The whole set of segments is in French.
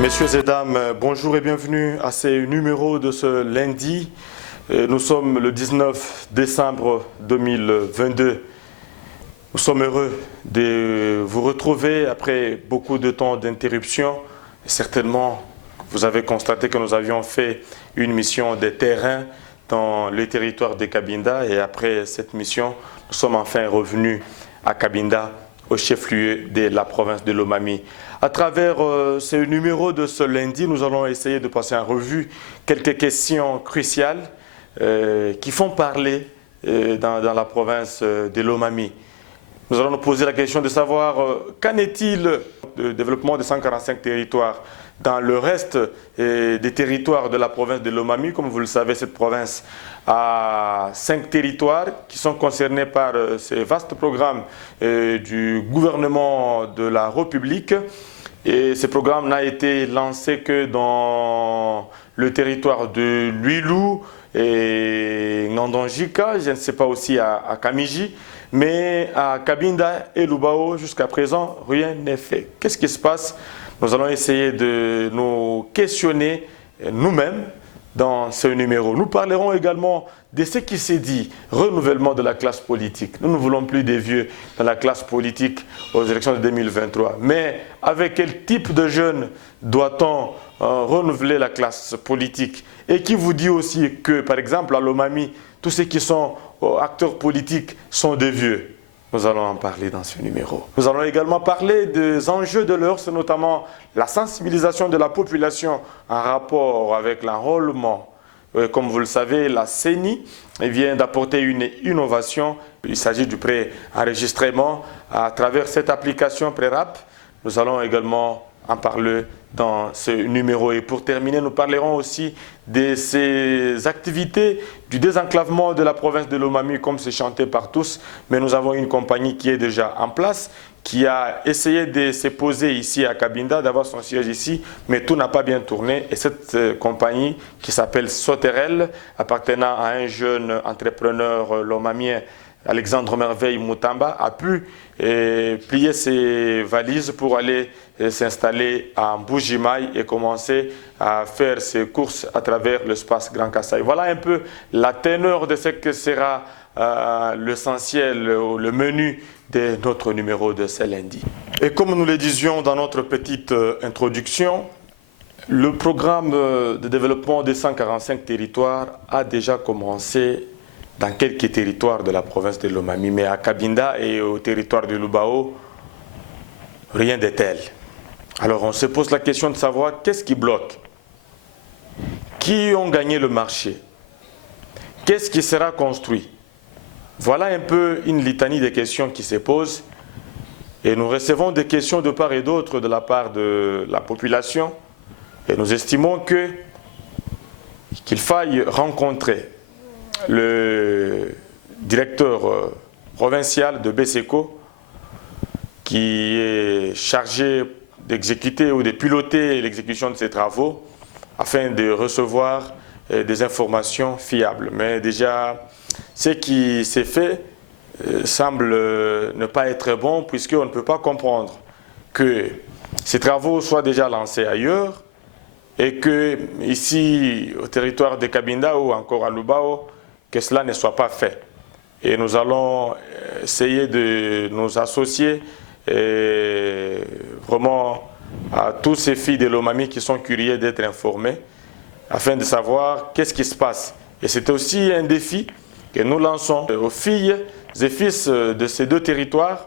Messieurs et dames, bonjour et bienvenue à ces numéros de ce lundi. Nous sommes le 19 décembre 2022. Nous sommes heureux de vous retrouver après beaucoup de temps d'interruption. Certainement, vous avez constaté que nous avions fait une mission de terrain dans le territoire de Cabinda et après cette mission, nous sommes enfin revenus à Cabinda, au chef-lieu de la province de Lomami. À travers ce numéro de ce lundi, nous allons essayer de passer en revue quelques questions cruciales qui font parler dans la province de Lomami. Nous allons nous poser la question de savoir qu'en est-il du développement des 145 territoires dans le reste des territoires de la province de Lomami. Comme vous le savez, cette province a 5 territoires qui sont concernés par ces vastes programmes du gouvernement de la République. Et ce programme n'a été lancé que dans le territoire de Luilou et Ngandonjika, je ne sais pas aussi à Kamiji, mais à Cabinda et Lubao, jusqu'à présent, rien n'est fait. Qu'est-ce qui se passe? Nous allons essayer de nous questionner nous-mêmes dans ce numéro. Nous parlerons également de ce qui s'est dit, renouvellement de la classe politique. Nous ne voulons plus des vieux dans la classe politique aux élections de 2023. Mais avec quel type de jeunes doit-on renouveler la classe politique? Et qui vous dit aussi que, par exemple, à Lomami, tous ceux qui sont acteurs politiques sont des vieux? Nous allons en parler dans ce numéro. Nous allons également parler des enjeux de l'heure, c'est notamment la sensibilisation de la population en rapport avec l'enrôlement. Comme vous le savez, la CENI vient d'apporter une innovation. Il s'agit du pré-enregistrement à travers cette application PRERAP. Nous allons également en parler dans ce numéro. Et pour terminer, nous parlerons aussi de ces activités du désenclavement de la province de Lomami, comme c'est chanté par tous. Mais nous avons une compagnie qui est déjà en place, qui a essayé de se poser ici à Cabinda, d'avoir son siège ici, mais tout n'a pas bien tourné. Et cette compagnie, qui s'appelle Soterel, appartenant à un jeune entrepreneur lomamien, Alexandre Merveille Moutamba, a pu plier ses valises pour aller s'installer à Mbujimaï et commencer à faire ses courses à travers l'espace Grand Kassai. Voilà un peu la teneur de ce que sera l'essentiel, le menu de notre numéro de ce lundi. Et comme nous le disions dans notre petite introduction, le programme de développement des 145 territoires a déjà commencé dans quelques territoires de la province de Lomami, mais à Cabinda et au territoire de Lubao, rien de tel. Alors on se pose la question de savoir qu'est-ce qui bloque? Qui ont gagné le marché? Qu'est-ce qui sera construit? Voilà un peu une litanie de questions qui se posent et nous recevons des questions de part et d'autre de la part de la population et nous estimons qu'il faille rencontrer le directeur provincial de BESECO qui est chargé d'exécuter ou de piloter l'exécution de ces travaux afin de recevoir des informations fiables. Mais déjà, ce qui s'est fait semble ne pas être bon puisqu'on ne peut pas comprendre que ces travaux soient déjà lancés ailleurs et que ici, au territoire de Cabinda ou encore à Lubao, que cela ne soit pas fait. Et nous allons essayer de nous associer vraiment à tous ces filles de Lomami qui sont curieux d'être informés afin de savoir qu'est-ce qui se passe. Et c'est aussi un défi que nous lançons aux filles et fils de ces deux territoires,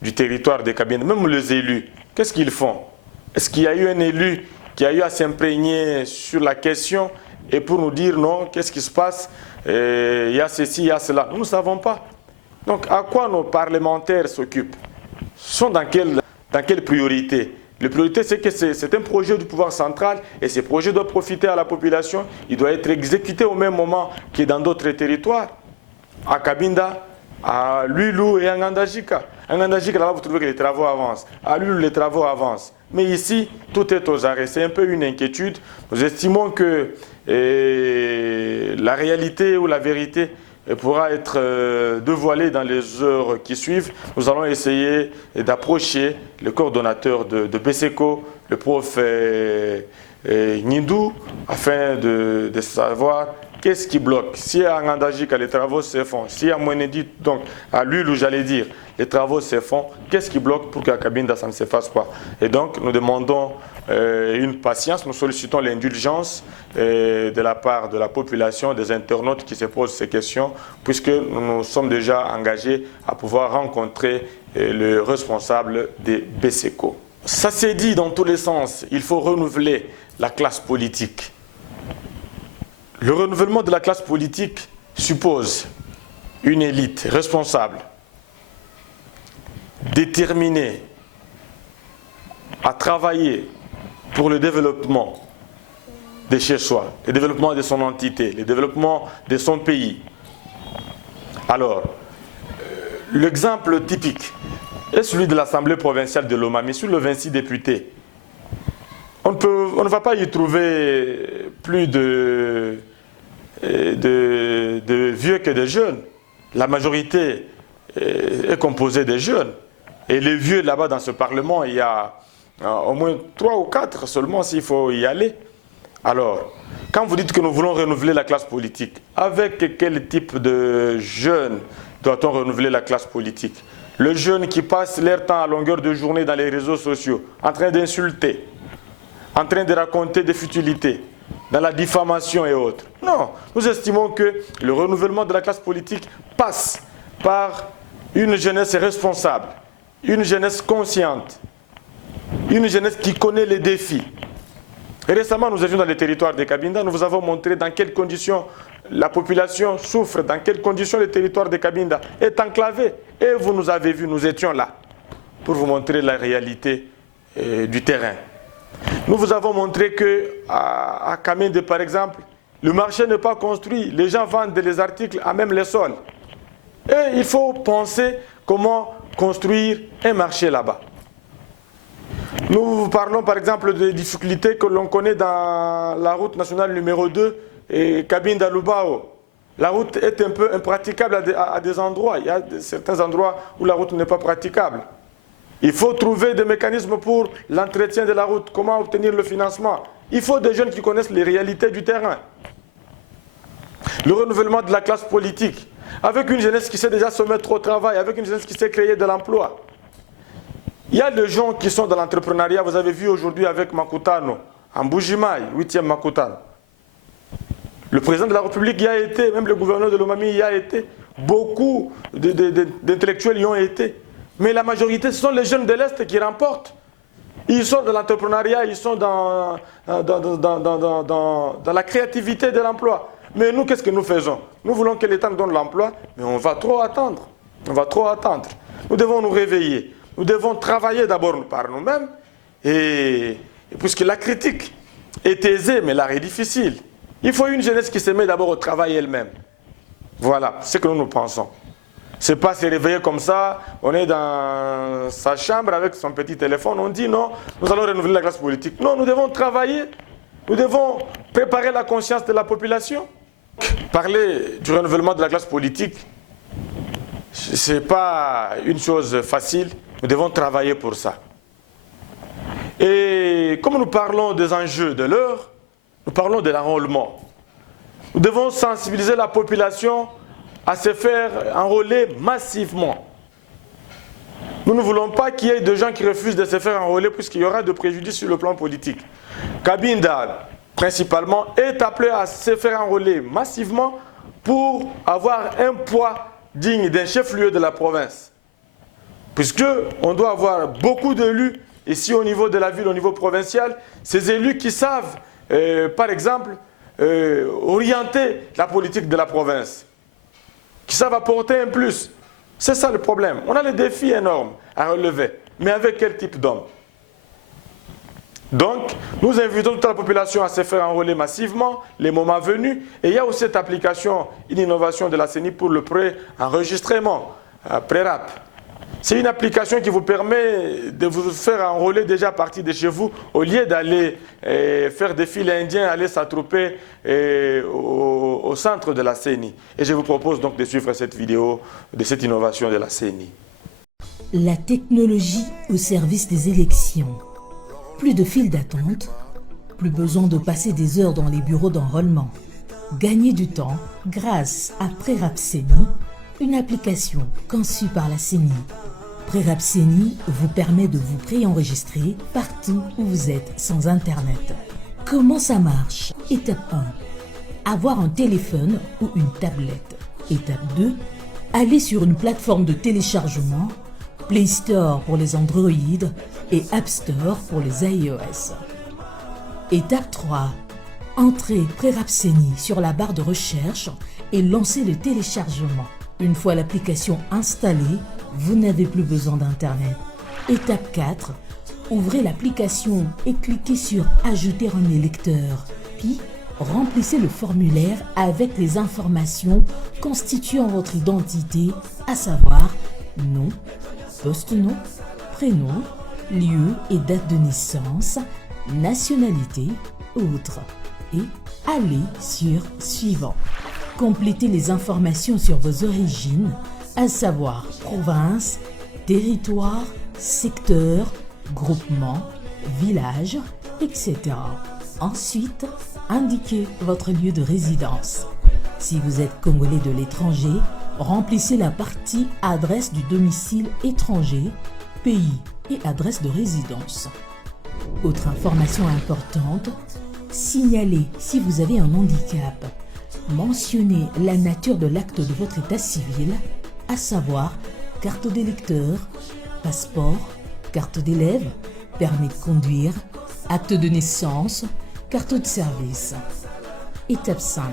du territoire de Cabinda, même les élus. Qu'est-ce qu'ils font? Est-ce qu'il y a eu un élu qui a eu à s'imprégner sur la question et pour nous dire non, qu'est-ce qui se passe? Il y a ceci, il y a cela. Nous ne savons pas. Donc à quoi nos parlementaires s'occupent? Sont dans quelle priorité? La priorité, c'est que c'est un projet du pouvoir central et ce projet doit profiter à la population. Il doit être exécuté au même moment que dans d'autres territoires. À Cabinda, à Luilou et à Ngandajika. À Ngandajika, là-bas, vous trouvez que les travaux avancent. À Luilou, les travaux avancent. Mais ici, tout est aux arrêts. C'est un peu une inquiétude. Nous estimons que la réalité ou la vérité pourra être dévoilée dans les heures qui suivent. Nous allons essayer d'approcher le coordonnateur de BESECO, le prof Nindou, afin de savoir qu'est-ce qui bloque. Si à Ngandajika, les travaux se font, si à Mwenedi, donc à Lulu, j'allais dire, les travaux se font, qu'est-ce qui bloque pour qu'à Cabinda, ça ne se fasse pas? Et donc, nous demandons une patience, nous sollicitons l'indulgence de la part de la population, des internautes qui se posent ces questions, puisque nous nous sommes déjà engagés à pouvoir rencontrer le responsable des BSECO. Ça s'est dit dans tous les sens, il faut renouveler la classe politique. Le renouvellement de la classe politique suppose une élite responsable, déterminée à travailler pour le développement de chez soi, le développement de son entité, le développement de son pays. Alors, l'exemple typique est celui de l'Assemblée provinciale de Lomami, sur le 26 députés. On ne va pas y trouver plus de vieux que de jeunes. La majorité est composée de jeunes. Et les vieux là-bas dans ce Parlement, il y a au moins 3 ou 4 seulement s'il faut y aller. Alors, quand vous dites que nous voulons renouveler la classe politique, avec quel type de jeunes doit-on renouveler la classe politique? Le jeune qui passe leur temps à longueur de journée dans les réseaux sociaux, en train d'insulter, en train de raconter des futilités, dans la diffamation et autres. Non, nous estimons que le renouvellement de la classe politique passe par une jeunesse responsable, une jeunesse consciente, une jeunesse qui connaît les défis. Et récemment, nous étions dans les territoires de Cabinda, nous vous avons montré dans quelles conditions la population souffre, dans quelles conditions le territoire de Cabinda est enclavé. Et vous nous avez vus, nous étions là, pour vous montrer la réalité du terrain. Nous vous avons montré qu'à Kamende, par exemple, le marché n'est pas construit. Les gens vendent les articles à même les sols. Et il faut penser comment construire un marché là-bas. Nous vous parlons par exemple des difficultés que l'on connaît dans la route nationale numéro 2, Cabinda-Lubao. La route est un peu impraticable à des endroits. Il y a certains endroits où la route n'est pas praticable. Il faut trouver des mécanismes pour l'entretien de la route, comment obtenir le financement. Il faut des jeunes qui connaissent les réalités du terrain. Le renouvellement de la classe politique, avec une jeunesse qui sait déjà se mettre au travail, avec une jeunesse qui sait créer de l'emploi. Il y a des gens qui sont dans l'entrepreneuriat, vous avez vu aujourd'hui avec Makutano, en Bujimaï, 8e Makutano. Le président de la République y a été, même le gouverneur de Lomami y a été, beaucoup d'intellectuels y ont été. Mais la majorité, ce sont les jeunes de l'Est qui remportent. Ils sont dans l'entrepreneuriat, ils sont dans la créativité de l'emploi. Mais nous, qu'est-ce que nous faisons? Nous voulons que l'État nous donne l'emploi, mais on va trop attendre. On va trop attendre. Nous devons nous réveiller. Nous devons travailler d'abord par nous-mêmes. Et puisque la critique est aisée, mais l'art est difficile. Il faut une jeunesse qui se met d'abord au travail elle-même. Voilà, c'est ce que nous pensons. Ce n'est pas se réveiller comme ça, on est dans sa chambre avec son petit téléphone, on dit non, nous allons renouveler la classe politique. Non, nous devons travailler, nous devons préparer la conscience de la population. Parler du renouvellement de la classe politique, ce n'est pas une chose facile, nous devons travailler pour ça. Et comme nous parlons des enjeux de l'heure, nous parlons de l'enrôlement. Nous devons sensibiliser la population à se faire enrôler massivement. Nous ne voulons pas qu'il y ait de gens qui refusent de se faire enrôler puisqu'il y aura de préjudice sur le plan politique. Cabinda, principalement, est appelé à se faire enrôler massivement pour avoir un poids digne d'un chef-lieu de la province. Puisqu'on doit avoir beaucoup d'élus ici au niveau de la ville, au niveau provincial, ces élus qui savent, par exemple, orienter la politique de la province, qui savent apporter un plus. C'est ça le problème. On a des défis énormes à relever, mais avec quel type d'homme? Donc, nous invitons toute la population à se faire enrôler massivement, les moments venus. Et il y a aussi cette application, une innovation de la CENI pour le pré-enregistrement, pré-rap. C'est une application qui vous permet de vous faire enrôler déjà à partir de chez vous, au lieu d'aller faire des files indiens, aller s'attrouper au centre de la CENI. Et je vous propose donc de suivre cette vidéo de cette innovation de la CENI. La technologie au service des élections. Plus de files d'attente, plus besoin de passer des heures dans les bureaux d'enrôlement. Gagnez du temps grâce à Prérap CENI, une application conçue par la CENI. Prérap CENI vous permet de vous préenregistrer partout où vous êtes sans Internet. Comment ça marche? Étape 1. Avoir un téléphone ou une tablette. Étape 2. Aller sur une plateforme de téléchargement, Play Store pour les Android et App Store pour les iOS. Étape 3. Entrez Prérap CENI sur la barre de recherche et lancez le téléchargement. Une fois l'application installée, vous n'avez plus besoin d'Internet. Étape 4. Ouvrez l'application et cliquez sur « Ajouter un électeur ». Puis, remplissez le formulaire avec les informations constituant votre identité, à savoir nom, post-nom, prénom, lieu et date de naissance, nationalité, autres. Et allez sur « Suivant ». Complétez les informations sur vos origines, à savoir province, territoire, secteur, groupement, village, etc. Ensuite, indiquez votre lieu de résidence. Si vous êtes congolais de l'étranger, remplissez la partie adresse du domicile étranger, pays et adresse de résidence. Autre information importante, signalez si vous avez un handicap. Mentionnez la nature de l'acte de votre état civil, à savoir carte d'électeur, passeport, carte d'élève, permis de conduire, acte de naissance, carte de service. Étape 5.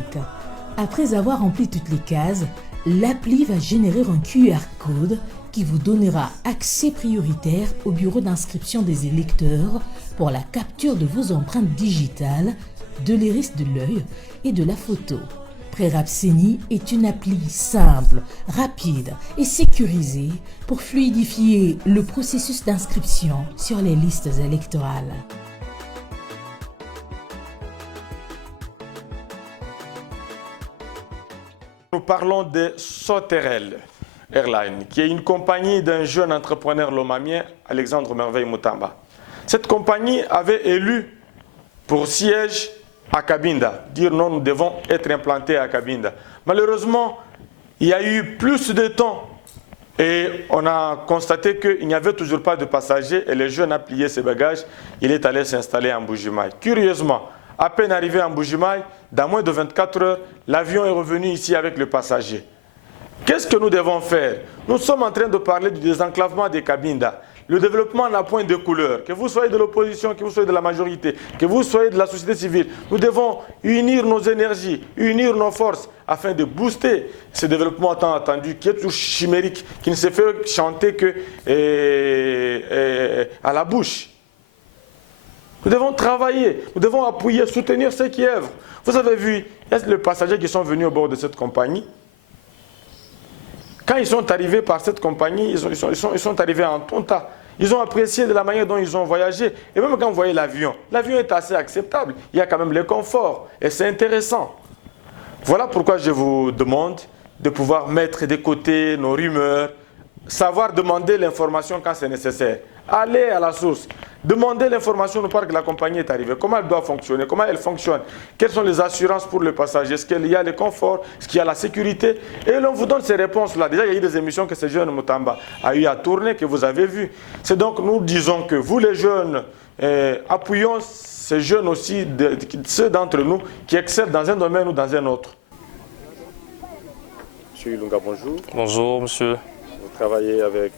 Après avoir rempli toutes les cases, l'appli va générer un QR code qui vous donnera accès prioritaire au bureau d'inscription des électeurs pour la capture de vos empreintes digitales, de l'iris de l'œil et de la photo. Prérap CENI est une appli simple, rapide et sécurisée pour fluidifier le processus d'inscription sur les listes électorales. Nous parlons de Soterel Airlines, qui est une compagnie d'un jeune entrepreneur lomamien, Alexandre Merveille Mutamba. Cette compagnie avait élu pour siège à Cabinda, dire non, nous devons être implantés à Cabinda. Malheureusement, il y a eu plus de temps et on a constaté qu'il n'y avait toujours pas de passagers et le jeune a plié ses bagages, il est allé s'installer en Mbuji-Mayi. Curieusement, à peine arrivé en Mbuji-Mayi, dans moins de 24 heures, l'avion est revenu ici avec le passager. Qu'est-ce que nous devons faire? Nous sommes en train de parler du désenclavement des Cabinda. Le développement n'a point de couleur. Que vous soyez de l'opposition, que vous soyez de la majorité, que vous soyez de la société civile, nous devons unir nos énergies, unir nos forces afin de booster ce développement tant attendu qui est tout chimérique, qui ne se fait chanter que à la bouche. Nous devons travailler, nous devons appuyer, soutenir ceux qui œuvrent. Vous avez vu, il y a les passagers qui sont venus au bord de cette compagnie. Quand ils sont arrivés par cette compagnie, ils sont arrivés en Tonta. Ils ont apprécié de la manière dont ils ont voyagé. Et même quand vous voyez l'avion est assez acceptable. Il y a quand même le confort. Et c'est intéressant. Voilà pourquoi je vous demande de pouvoir mettre de côté nos rumeurs, savoir demander l'information quand c'est nécessaire. Allez à la source. Demandez l'information une fois que la compagnie est arrivée. Comment elle doit fonctionner, comment elle fonctionne, quelles sont les assurances pour le passager, est-ce qu'il y a le confort, est-ce qu'il y a la sécurité. Et l'on vous donne ces réponses-là. Déjà, il y a eu des émissions que ce jeune Mutamba a eu à tourner, que vous avez vues. C'est donc, nous disons que vous les jeunes, appuyons ces jeunes aussi, ceux d'entre nous qui excellent dans un domaine ou dans un autre. Monsieur Ilunga, bonjour. Bonjour, monsieur. Vous travaillez avec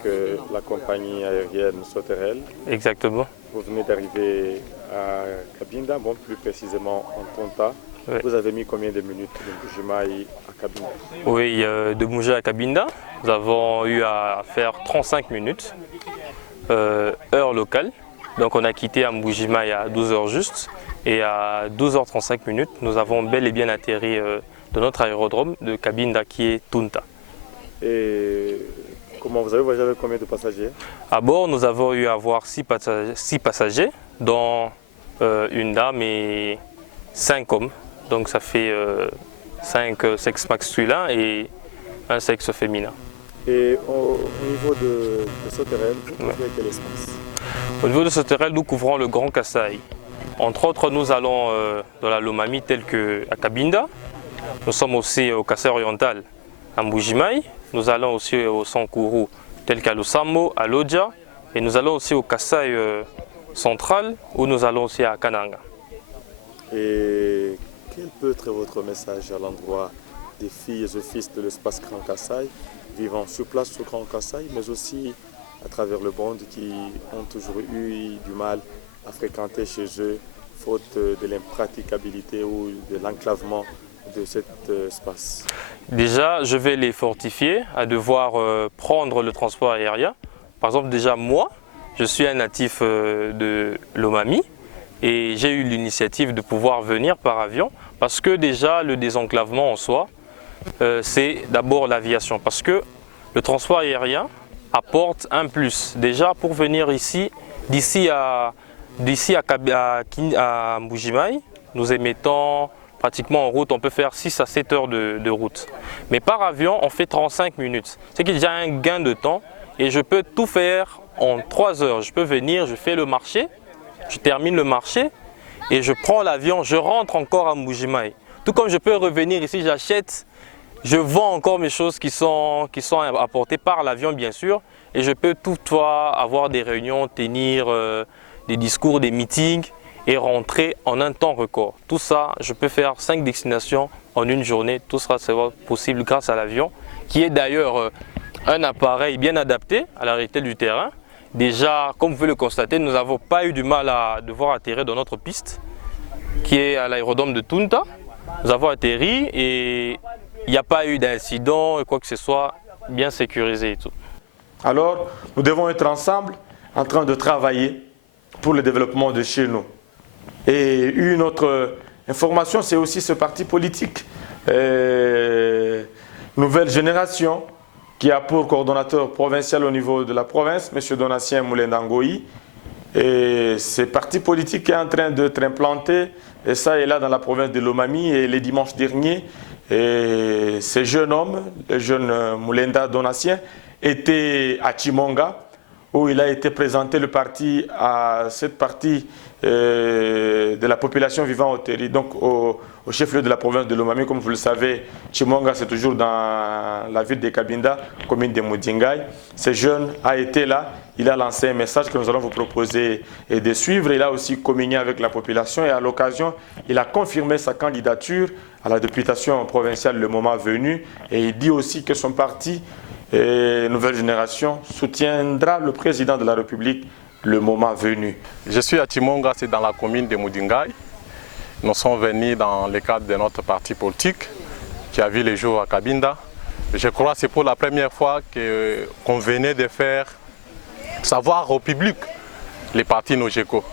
la compagnie aérienne Soterel. Exactement. Vous venez d'arriver à Cabinda, bon, plus précisément en Tonta. Oui. Vous avez mis combien de minutes de Mbuji-Mayi à Cabinda? Oui, de Mbuji à Cabinda, nous avons eu à faire 35 minutes, heure locale. Donc on a quitté à Mbuji-Mayi à 12h juste. Et à 12h35 minutes, nous avons bel et bien atterri de notre aérodrome de Cabinda qui est Tonta. Et comment vous avez voyagé avec combien de passagers? À bord, nous avons eu à voir 6 passagers, dont une dame et 5 hommes. Donc ça fait 5 sexes masculins et un sexe féminin. Et au niveau de ce terrain, vous couvrez quel espace? Au niveau de ce terrain, nous couvrons le Grand Kasaï. Entre autres, nous allons dans la Lomami telle qu'à Cabinda. Nous sommes aussi au Kasaï oriental à Mbujimaï. Nous allons aussi au Sankuru tel qu'à Lusamo, à Lodja. Et nous allons aussi au Kasaï central où nous allons aussi à Kananga. Et quel peut être votre message à l'endroit des filles et fils de l'espace Grand Kasaï vivant sur place au Grand Kasaï, mais aussi à travers le monde qui ont toujours eu du mal à fréquenter chez eux, faute de l'impraticabilité ou de l'enclavement de cet espace? Déjà, je vais les fortifier à devoir prendre le transport aérien. Par exemple, déjà moi, je suis un natif de Lomami et j'ai eu l'initiative de pouvoir venir par avion parce que déjà le désenclavement en soi, c'est d'abord l'aviation. Parce que le transport aérien apporte un plus. Déjà pour venir ici, d'ici à Mbujimaï, nous émettons pratiquement en route, on peut faire 6 à 7 heures de route. Mais par avion, on fait 35 minutes. C'est qu'il y a un gain de temps et je peux tout faire en 3 heures. Je peux venir, je fais le marché, je termine le marché et je prends l'avion, je rentre encore à Mbujimaï. Tout comme je peux revenir ici, j'achète, je vends encore mes choses qui sont apportées par l'avion bien sûr. Et je peux toutefois avoir des réunions, tenir des discours, des meetings et rentrer en un temps record. Tout ça, je peux faire 5 destinations en une journée. Tout sera possible grâce à l'avion, qui est d'ailleurs un appareil bien adapté à la réalité du terrain. Déjà, comme vous pouvez le constater, nous n'avons pas eu du mal à devoir atterrir dans notre piste, qui est à l'aérodrome de Tunta. Nous avons atterri et il n'y a pas eu d'incident et quoi que ce soit, bien sécurisé et tout. Alors, nous devons être ensemble en train de travailler pour le développement de chez nous. Et une autre information, c'est aussi ce parti politique, Nouvelle Génération, qui a pour coordonnateur provincial au niveau de la province, M. Donatien Moulendangoï. Et ce parti politique est en train d'être implanté, et ça et là dans la province de Lomami. Et les dimanches derniers, ce jeune homme, le jeune Moulenda Donatien, était à Chimonga, où il a été présenté le parti à cette partie de la population vivant au chef-lieu de la province de Lomami. Comme vous le savez, Chimonga, c'est toujours dans la ville de Cabinda, commune de Mudingaï. Ce jeune a été là, il a lancé un message que nous allons vous proposer de suivre. Il a aussi communié avec la population et à l'occasion, il a confirmé sa candidature à la députation provinciale le moment venu. Et il dit aussi que son parti, Nouvelle Génération, soutiendra le président de la République le moment venu. Je suis à Chimonga, c'est dans la commune de Mudingaï. Nous sommes venus dans le cadre de notre parti politique qui a vu le jour à Cabinda. Je crois que c'est pour la première fois qu'on venait de faire savoir au public les partis Nogeco.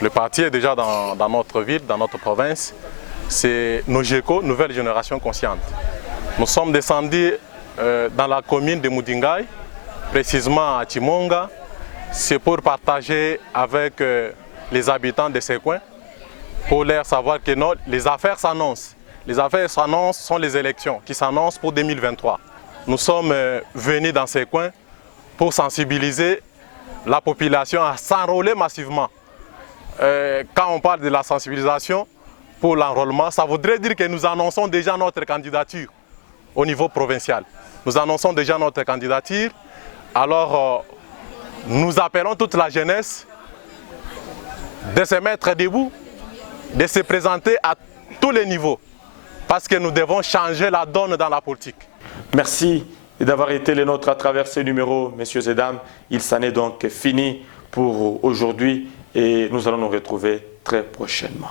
Le parti est déjà dans notre ville, dans notre province. C'est Nogeco, Nouvelle Génération Consciente. Nous sommes descendus dans la commune de Mudingaï, précisément à Chimonga. C'est pour partager avec les habitants de ces coins, pour leur savoir que non, les affaires s'annoncent. Les affaires s'annoncent sont les élections qui s'annoncent pour 2023. Nous sommes venus dans ces coins pour sensibiliser la population à s'enrôler massivement. Quand on parle de la sensibilisation pour l'enrôlement, ça voudrait dire que nous annonçons déjà notre candidature au niveau provincial. Nous annonçons déjà notre candidature. Alors, nous appelons toute la jeunesse de se mettre debout, de se présenter à tous les niveaux, parce que nous devons changer la donne dans la politique. Merci d'avoir été les nôtres à travers ce numéro, messieurs et dames. Il s'en est donc fini pour aujourd'hui et nous allons nous retrouver très prochainement.